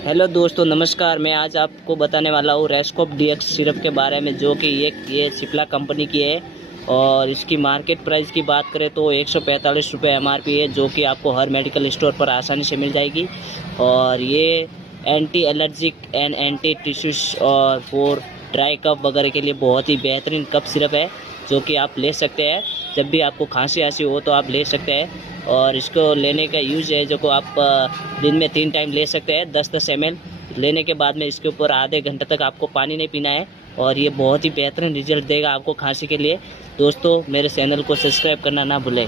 Hello दोस्तों, नमस्कार। मैं आज आपको बताने वाला हूँ रेस्कोप डीएक्स सिरप के बारे में, जो कि ये सिप्ला कंपनी की है। और इसकी मार्केट प्राइस की बात करें तो 145 रुपये एमआरपी है, जो कि आपको हर मेडिकल स्टोर पर आसानी से मिल जाएगी। और ये anti allergic and anti tissues और फॉर ड्राई कफ वगैरह के लिए बहुत ही बेहतरीन कफ सिरप है, जो कि आप ले सकते हैं जब भी आपको खांसी आंसी हो तो आप ले सकते हैं। और इसको लेने का यूज़ है जो को आप दिन में 3 टाइम ले सकते हैं। 10-10 ml लेने के बाद में इसके ऊपर आधे घंटे तक आपको पानी नहीं पीना है, और ये बहुत ही बेहतरीन रिजल्ट देगा आपको खांसी के लिए। दोस्तों, मेरे चैनल को सब्सक्राइब करना ना भूलें।